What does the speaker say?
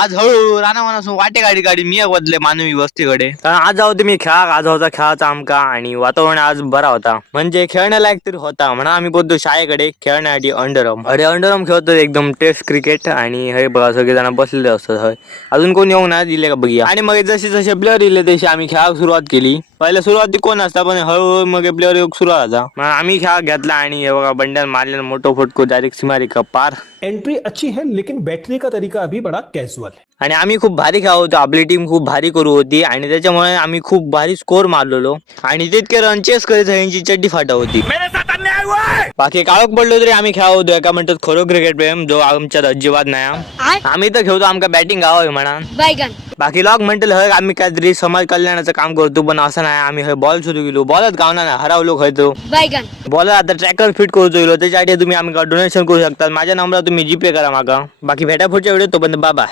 आज हळू रानावनासून वाटे गाडी गाडी मी बदले मानवी वस्तीकडे. कारण आज जाऊ तुम्ही खेळाक, आज होता खेळाचा आमका आणि वातावरण आज बरा होता, म्हणजे खेळण्यालायक तरी होता. म्हणून आम्ही बोलतो शाळेकडे खेळण्यासाठी अंडरम. अरे अंडरम खेळतो एकदम टेस्ट क्रिकेट. आणि हे बघा सगळे जण बसलेले असतात. हय अजून कोण येऊन नाही दिले का बघूया. आणि मग जसे जसे प्लेअर दिले तशी आम्ही खेळाक सुरुवात केली. पहिल्या सुरुवाती कोण असता पण हळूहळू मग प्लेअर योग सुरू झाला. मग आम्ही खेळ घेतला आणि हे बघा बंड्यान मारलेला मोठो फटको डायरेक्ट सीमारी का पार. एंट्री अच्छी है लेकिन बैठने का तरीका अभी बड़ा कैजुअल है. आणि आम्ही खूप भारी खेळत होतो, आपली टीम खूप भारी करू होती आणि त्याच्यामुळे आम्ही खूप भारी स्कोर मारलेलो. आणि तितके रन चेस करीत यांची चड्डी फाटा होती. बाकी काळोख पडलो तरी आम्ही खेळत होतो. एका म्हणतात खरो क्रिकेट प्रेम जो आमच्यात अजिबात नाही. आम्ही तर खेळतो आमका बॅटिंग गाव म्हणा. बाकी लोक म्हणतील हय आम्ही काहीतरी समाज कल्याणाचं काम करतो, पण असं नाही. आम्ही हय बॉल सुरू केलो, बॉलच गावना नाही हरावलो खयतो. बॉल आता ट्रॅकर फिट करू गेलो, त्याच्यासाठी तुम्ही आम्ही डोनेशन करू शकता. माझ्या नंबरला तुम्ही जीपे करा मागा. बाकी भेटा पुढच्या व्हिडिओ तो पण बाबा.